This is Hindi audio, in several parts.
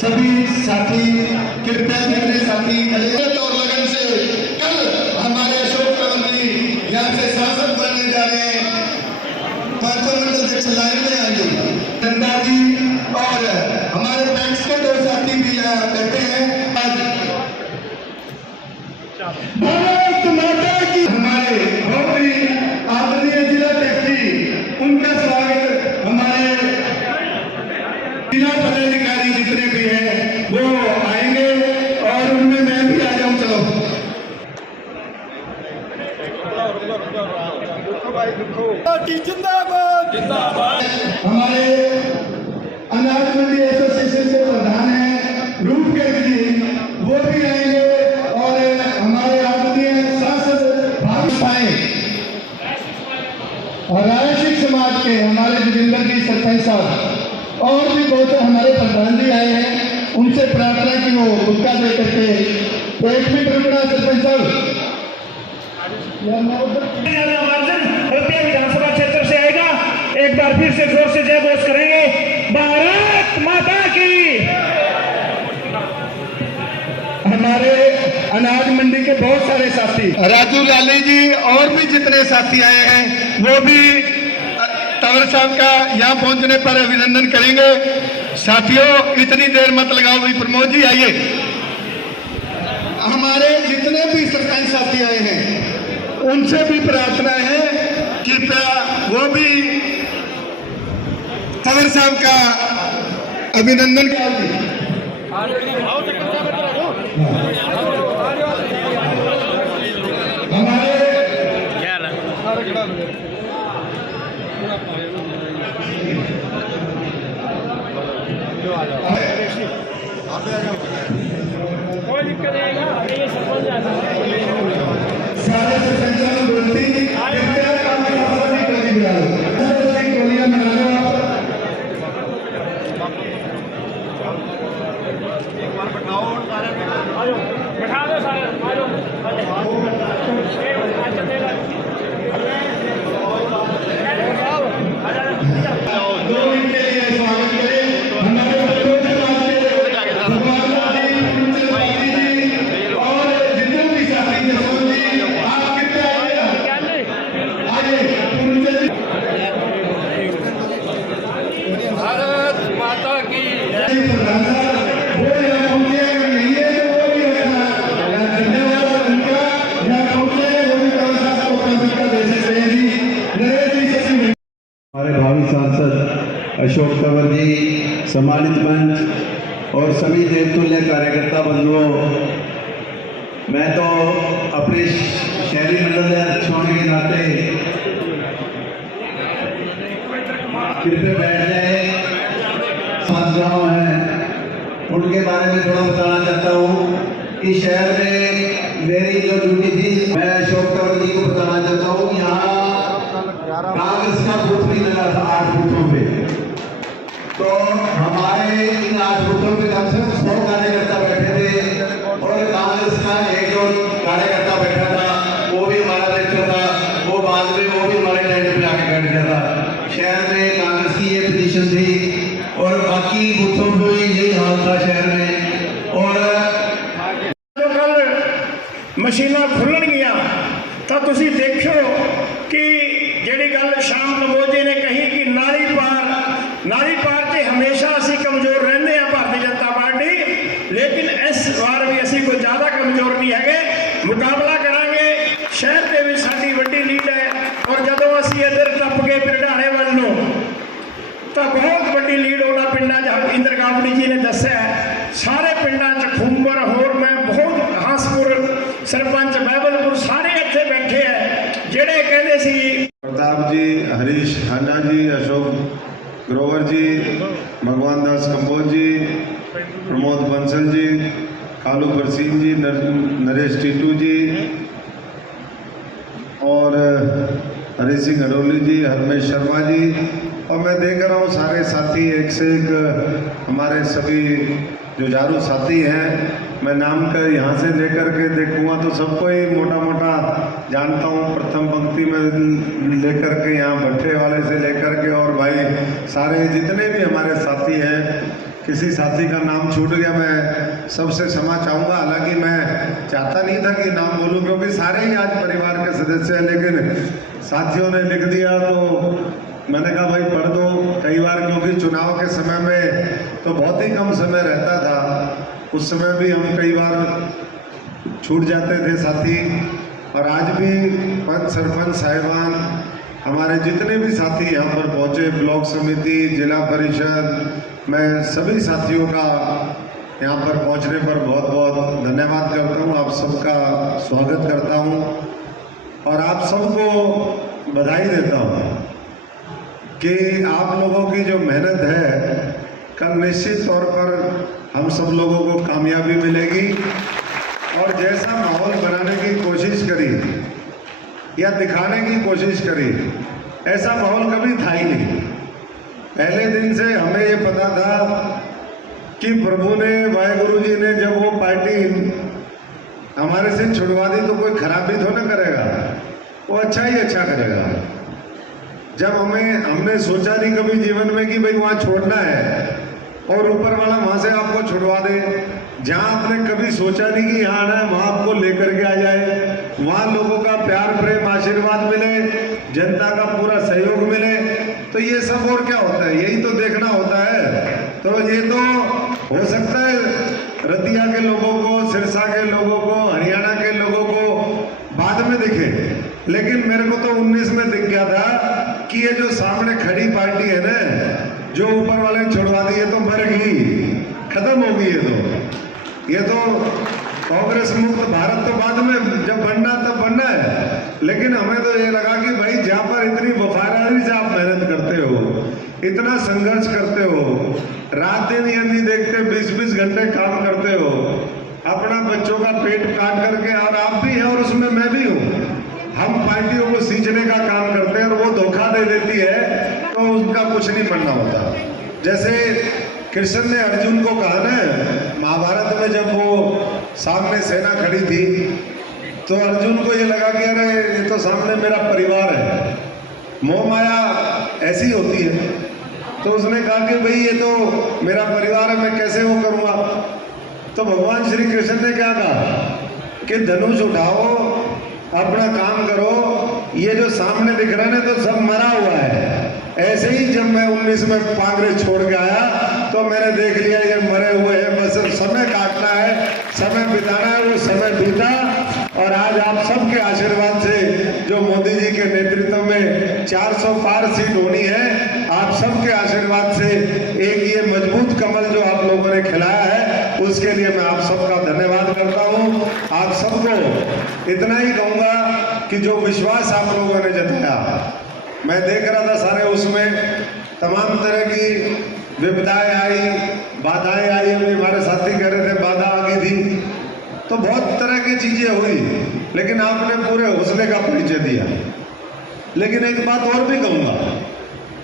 सभी साथी कृपया मेरे साथी गलत और लगन से कल हमारे अशोक कंवर जी यहाँ से सांसद बनने जा रहे हैं। पार्लियामेंट अध्यक्ष लाइन में आएंगे नंदा जी और हमारे बैंक के दो साथी भी यहाँ बैठे हैं। भारत माता की हमारे बहुत ही आदरणीय जिला अध्यक्ष उनका स्वागत हमारे जिला पदाधिकारी जितने भी हैं वो आएंगे और उनमें मैं भी आ जाऊं। चलो जिंदाबाद जिंदाबाद। हमारे अनाज मंडी एसोसिएशन के प्रधान हैं रूपगंज जी, वो भी आएंगे और हमारे आदरणीय सांसद भाग पाए और रायसिक समाज के हमारे जोगिंदर जी सरपंच साहब और भी बहुत हमारे प्रधान जी आए हैं। उनसे प्रार्थना की वो गुटका दे करके एक मिनट रुकना सरपंच साहब। विधानसभा क्षेत्र से आएगा, एक बार फिर से जोर से जय घोष करेंगे, भारत माता की। हमारे अनाज मंडी के बहुत सारे साथी राजू लाली जी और भी जितने साथी आए हैं वो भी तंवर साहब का यहाँ पहुंचने पर अभिनंदन करेंगे। साथियों इतनी देर मत लगाओ भाई। प्रमोद जी आइए। हमारे जितने भी सरपंच साथी आए हैं उनसे भी प्रार्थना है कृपया वो भी तंवर साहब का अभिनंदन करेंगे। कोई दिक्कत नहीं आएगा, ये सरपंच सारे सरपंचों ने बोलती कृपया काम गोलियां बना लो। बैठा दो सारे, हमारे भावी सांसद अशोक कंवर जी, सम्मानित मंच और सभी देवतुल्य कार्यकर्ता बंधुओं, मैं तो अपने शहरी मंडल अध्यक्ष होने के नाते कृपया बैठ जाए। सांसद हैं उनके बारे में थोड़ा बताना चाहता हूँ कि शहर में मेरी जो ड्यूटी थी, मैं अशोक कंवर जी को बताना चाहता हूँ। यहाँ कांग्रेस का बूथ भी लगा था 8 बूथों पे, तो हमारे इन 8 बूथों पे कम से कम 100 कार्यकर्ता बैठे थे और कांग्रेस का एक जो कार्यकर्ता बैठा था वो भी हमारा देखता था, वो बाद में वो भी हमारे टेंट पे आके बैठ गया था। शहर में कांग्रेस की ये पोजीशन थी और बाकी बूथों पे यही हाल था शहर में। और जो कल मशीना खुलन गया तो तुसी देखो कि ਜਿਹੜੀ ਗੱਲ ਸ਼ਾਮ ਨਮੋਦ ਜੀ ਨੇ ਕਹੀ ਕਿ ਨਾਲੀ ਪਾਰ ਤੇ ਹਮੇਸ਼ਾ ਅਸੀਂ ਕਮਜ਼ੋਰ ਰਹਿੰਦੇ ਆ ਭਾਰਤੀ ਜਨਤਾ ਪਾਰਟੀ, ਲੇਕਿਨ ਇਸ ਵਾਰ ਵੀ ਅਸੀਂ ਕੋਈ ਜ਼ਿਆਦਾ ਕਮਜ਼ੋਰ ਨਹੀਂ ਹੈਗੇ। ਮੁਕਾਬਲਾ ਕਰਾਂਗੇ। ਸ਼ਹਿਰ ਦੇ ਵਿੱਚ ਸਾਡੀ ਵੱਡੀ ਲੀਡ ਹੈ ਔਰ ਜਦੋਂ ਅਸੀਂ ਇੱਧਰ ਟੱਪ ਕੇ ਪਿੰਡਾਣੇ ਵੱਲ ਨੂੰ ਤਾਂ ਬਹੁਤ ਵੱਡੀ ਲੀਡ ਉਹਨਾਂ ਪਿੰਡਾਂ 'ਚ ਇੰਦਰ ਕਾਂਵੜੀ ਜੀ ਨੇ ਦੱਸਿਆ ਸਾਰੇ ਪਿੰਡਾਂ 'ਚ ਖੂੰਬਰ ਹੋਰ ਮੈਂ ਬਹੁਤ ਹੰਸਪੁਰ ਸਰਪੰਚ ਬਹਿਬਲਪੁਰ ਸਾਰੇ ਇੱਥੇ ਬੈਠੇ ਹੈ ਜਿਹੜੇ ਕਹਿੰਦੇ ਸੀ प्रताप जी, हरीश खन्ना जी, अशोक ग्रोवर जी, भगवान दास कंबोज जी, प्रमोद बंसल जी, कालू बरसीन जी, नरेश टीटू जी और हरी सिंह हरोली जी, हरमेश शर्मा जी, और मैं देख रहा हूँ सारे साथी एक से एक हमारे सभी जुझारू साथी हैं। मैं नाम कर यहाँ से लेकर के देखूँगा तो सबको ही मोटा मोटा जानता हूँ। प्रथम पंक्ति में लेकर के यहाँ भट्टे वाले से लेकर के और भाई सारे जितने भी हमारे साथी किसी साथी का नाम छूट गया, मैं सबसे क्षमा चाहूँगा। हालांकि मैं चाहता नहीं था कि नाम बोलूँ, क्योंकि सारे ही आज परिवार के सदस्य हैं, लेकिन साथियों ने लिख दिया तो मैंने कहा भाई पढ़ दो। कई बार क्योंकि चुनाव के समय में तो बहुत ही कम समय रहता था, उस समय भी हम कई बार छूट जाते थे साथी। और आज भी पंच सरपंच साहिबान, हमारे जितने भी साथी यहाँ पर पहुँचे, ब्लॉक समिति, जिला परिषद, मैं सभी साथियों का यहाँ पर पहुँचने पर बहुत बहुत धन्यवाद करता हूँ। आप सबका स्वागत करता हूँ और आप सबको बधाई देता हूँ कि आप लोगों की जो मेहनत है, कल निश्चित तौर पर हम सब लोगों को कामयाबी मिलेगी। और जैसा माहौल बनाने की कोशिश करी या दिखाने की कोशिश करी, ऐसा माहौल कभी था ही नहीं। पहले दिन से हमें ये पता था कि प्रभु ने, वाहेगुरु जी ने जब वो पार्टी हमारे से छुड़वा दी तो कोई खराबी तो ना करेगा, वो अच्छा ही अच्छा करेगा। जब हमने सोचा नहीं कभी जीवन में कि भाई वहाँ छोड़ना है और ऊपर वाला वहाँ से आपको छुड़वा दे। जहाँ आपने कभी सोचा नहीं कि यहाँ आना है, वहाँ आपको लेकर के आ जाए, वहाँ लोगों का प्यार प्रेम आशीर्वाद मिले, जनता का पूरा सहयोग मिले, तो ये सब और क्या होता है, यही तो देखना होता है। तो ये तो हो सकता है रतिया के लोगों को, सिरसा के लोगों को, हरियाणा के लोगों को बाद में दिखे, लेकिन मेरे को तो 19 में दिख गया था कि ये जो सामने खड़ी पार्टी है ना, जो ऊपर वाले ने छुड़वा दी, ये तो मर गई, खत्म हो गई। ये तो कांग्रेस मुक्त भारत तो बाद में जब बनना तब बनना है, लेकिन हमें तो ये लगा कि भाई जहाँ पर इतनी वफादारी से आप मेहनत करते हो, इतना संघर्ष करते हो, रात दिन ये नहीं देखते, 20-20 घंटे काम करते हो, अपना बच्चों का पेट काट करके, और आप भी हैं और उसमें मैं भी हूँ, हम पार्टियों को सींचने का काम करते हैं और वो धोखा दे देती है तो उनका कुछ नहीं बनना होता। जैसे कृष्ण ने अर्जुन को कहा ना, महाभारत में जब वो सामने सेना खड़ी थी तो अर्जुन को ये लगा कि अरे ये तो सामने मेरा परिवार है, मोह माया ऐसी होती है। तो उसने कहा कि भाई ये तो मेरा परिवार है, मैं कैसे वो करूँगा। तो भगवान श्री कृष्ण ने क्या कहा कि धनुष उठाओ, अपना काम करो, ये जो सामने दिख रहा है ना तो सब मरा हुआ है। ऐसे ही जब मैं 19 में कांग्रेस छोड़ के आया तो मैंने देख लिया ये मरे हुए हैं, बस समय काटना है, समय बिताना है, वो समय बीता। और आज आप सबके आशीर्वाद से, जो मोदी जी के नेतृत्व में 400 पार सीट होनी है, आप सबके आशीर्वाद से एक ये मजबूत कमल जो आप लोगों ने खिलाया है, उसके लिए मैं आप सबका धन्यवाद करता हूँ। आप सबको इतना ही कहूँगा कि जो विश्वास आप लोगों ने जताया, मैं देख रहा था सारे उसमें तमाम तरह की विपदाएं आई, बाधाएं आई, हमारे साथी कह रहे थे बाधा आ गई थी, तो बहुत तरह की चीजें हुई, लेकिन आपने पूरे हौसले का परिचय दिया। लेकिन एक बात और भी कहूँगा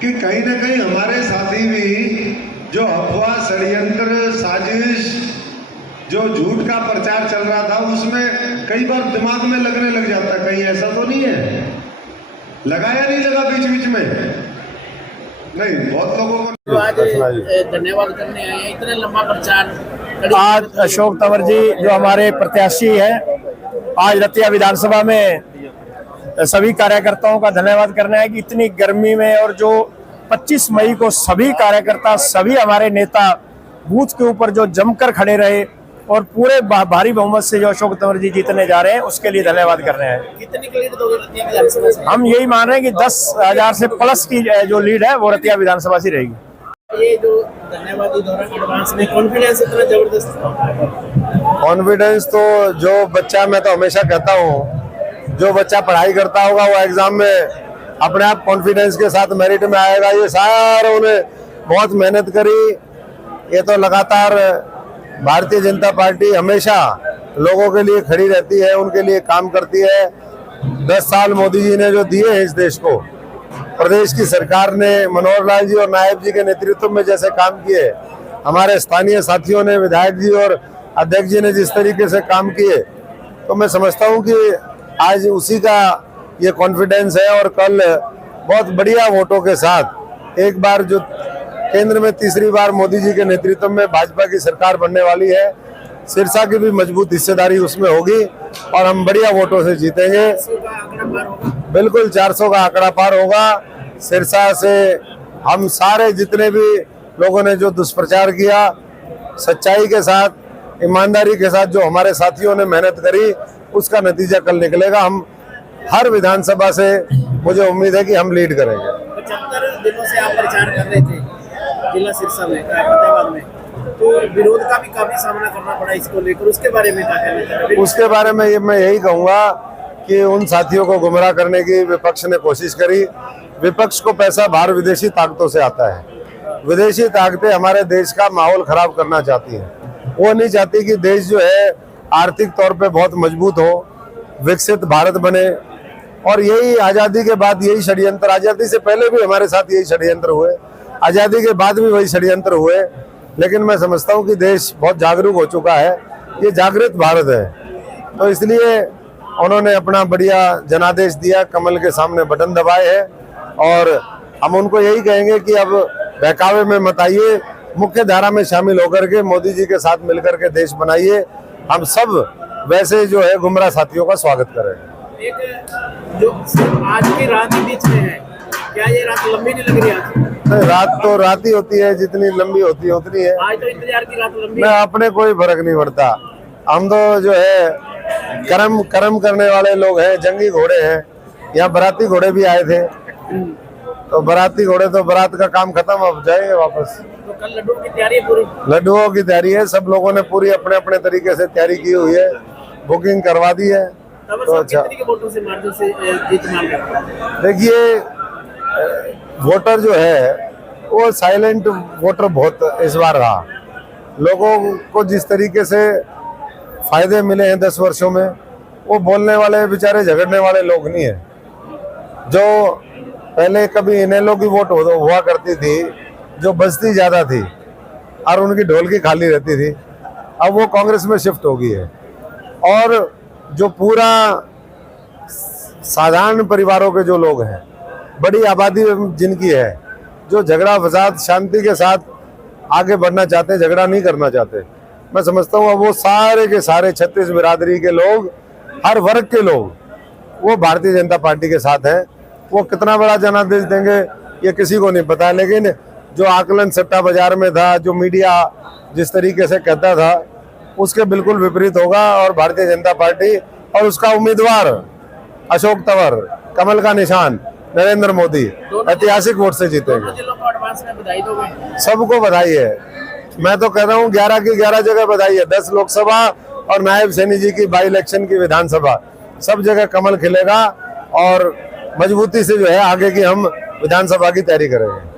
कि कहीं ना कहीं हमारे साथी भी जो अफवाह, षड्यंत्र, साजिश, जो झूठ का प्रचार चल रहा था, उसमें कई बार दिमाग में लगने लग जाता, कहीं ऐसा तो नहीं है, लगा या नहीं लगा बीच बीच में, नहीं बहुत लोगों को। तो आज धन्यवाद करने आए हैं, इतने लंबा प्रचार। आज अशोक तंवर जी जो हमारे प्रत्याशी हैं, आज रतिया विधानसभा में सभी कार्यकर्ताओं का धन्यवाद करना है कि इतनी गर्मी में, और जो 25 मई को सभी कार्यकर्ता, सभी हमारे नेता बूथ के ऊपर जो जमकर खड़े रहे और पूरे भारी बहुमत से जो अशोक तंवर जी जीतने जा रहे हैं, उसके लिए धन्यवाद कर रहे हैं। कितनी की लीड दोगे रतिया विधानसभा से? हम यही मान रहे हैं कि 10,000 से प्लस की जो लीड है वो रतिया विधानसभा से रहेगी। ये जो धन्यवाद दौरान एडवांस में कॉन्फिडेंस इतना जबरदस्त, कॉन्फिडेंस तो जो बच्चा, मैं तो हमेशा कहता हूँ, जो बच्चा पढ़ाई करता होगा वो एग्जाम में अपने आप कॉन्फिडेंस के साथ मेरिट में आएगा। ये सारों ने बहुत मेहनत करी, ये तो लगातार भारतीय जनता पार्टी हमेशा लोगों के लिए खड़ी रहती है, उनके लिए काम करती है। 10 साल मोदी जी ने जो दिए हैं इस देश को, प्रदेश की सरकार ने मनोहर लाल जी और नायब जी के नेतृत्व में जैसे काम किए, हमारे स्थानीय साथियों ने, विधायक जी और अध्यक्ष जी ने जिस तरीके से काम किए, तो मैं समझता हूं कि आज उसी का ये कॉन्फिडेंस है। और कल बहुत बढ़िया वोटों के साथ एक बार जो केंद्र में तीसरी बार मोदी जी के नेतृत्व में भाजपा की सरकार बनने वाली है। सिरसा की भी मजबूत हिस्सेदारी उसमें होगी और हम बढ़िया वोटों से जीतेंगे। 400 का आंकड़ा पार होगा। बिल्कुल 400 का आंकड़ा पार होगा। सिरसा से हम सारे जितने भी लोगों ने जो दुष्प्रचार किया, सच्चाई के साथ, ईमानदारी के साथ जो हमारे साथियों ने मेहनत करी, उसका नतीजा कल निकलेगा। हम हर विधानसभा से मुझे उम्मीद है कि हम लीड करेंगे। 75 दिनों से आप प्रचार कर रहे थे जिला सिरसा में, फतेहाबाद में, तो विरोध का भी काफी सामना करना पड़ा इसको लेकर, उसके बारे में क्या कहना चाह रहे हैं? उसके बारे में मैं यही कहूँगा कि उन साथियों को गुमराह करने की विपक्ष ने कोशिश करी। विपक्ष को पैसा बाहर विदेशी ताकतों से आता है। विदेशी ताकतें हमारे देश का माहौल खराब करना चाहती हैं। वो नहीं चाहती कि देश जो है आर्थिक तौर पे बहुत मजबूत हो, विकसित भारत बने। और यही आज़ादी के बाद यही षड्यंत्र, आज़ादी से पहले भी हमारे साथ यही षड्यंत्र हुए, आज़ादी के बाद भी वही षड्यंत्र हुए। लेकिन मैं समझता हूँ कि देश बहुत जागरूक हो चुका है, ये जागृत भारत है। तो इसलिए उन्होंने अपना बढ़िया जनादेश दिया, कमल के सामने बटन दबाए हैं और हम उनको यही कहेंगे कि अब बहकावे में मत आइए, मुख्य धारा में शामिल होकर के मोदी जी के साथ मिलकर के देश बनाइए। हम सब वैसे जो है गुमराह साथियों का स्वागत करेंगे। एक जो आज की रात ही बीच में है, क्या ये रात लंबी नहीं लग रही आज? रात तो रात ही होती है, जितनी लंबी होती है उतनी है। आज तो इंतजार की रात लंबी मैं है। अपने कोई फर्क नहीं पड़ता। हम तो जो है कर्म करने वाले लोग हैं, जंगी घोड़े हैं। यहाँ बराती घोड़े भी आए थे, तो बराती घोड़े तो बारात का काम खत्म, अब जाएंगे वापस। तो कल लड्डू की तैयारी है पूरी? लड्डुओं की तैयारी है, सब लोगों ने पूरी अपने अपने तरीके से तैयारी की हुई है, बुकिंग करवा दी है। तो अच्छा, कितने के वोटों से मार्जिन से जीत मान रहे हैं? देखिए वोटर जो है वो साइलेंट वोटर बहुत इस बार रहा। लोगों को जिस तरीके से फायदे मिले हैं 10 वर्षों में, वो बोलने वाले बेचारे झगड़ने वाले लोग नहीं है। जो पहले कभी इनेलो की वोट हुआ करती थी, जो बस्ती ज्यादा थी और उनकी ढोलकी खाली रहती थी, अब वो कांग्रेस में शिफ्ट हो गई है। और जो पूरा साधारण परिवारों के जो लोग हैं, बड़ी आबादी जिनकी है, जो झगड़ा फसाद शांति के साथ आगे बढ़ना चाहते हैं, झगड़ा नहीं करना चाहते, मैं समझता हूँ अब वो सारे के सारे 36 बिरादरी के लोग, हर वर्ग के लोग, वो भारतीय जनता पार्टी के साथ हैं। वो कितना बड़ा जनादेश देंगे ये किसी को नहीं पता, लेकिन जो आकलन सट्टा बाजार में था, जो मीडिया जिस तरीके से कहता था, उसके बिल्कुल विपरीत होगा। और भारतीय जनता पार्टी और उसका उम्मीदवार अशोक तंवर, कमल का निशान नरेंद्र मोदी ऐतिहासिक वोट से जीतेंगे। दोनों जिलों को एडवांस में बधाई दोगे? सबको बधाई है। मैं तो कह रहा हूँ 11 की 11 जगह बधाई है। 10 लोकसभा और नायब सैनी जी की बाई इलेक्शन की विधानसभा, सब जगह कमल खिलेगा और मजबूती से जो है आगे की हम विधानसभा की तैयारी करेंगे।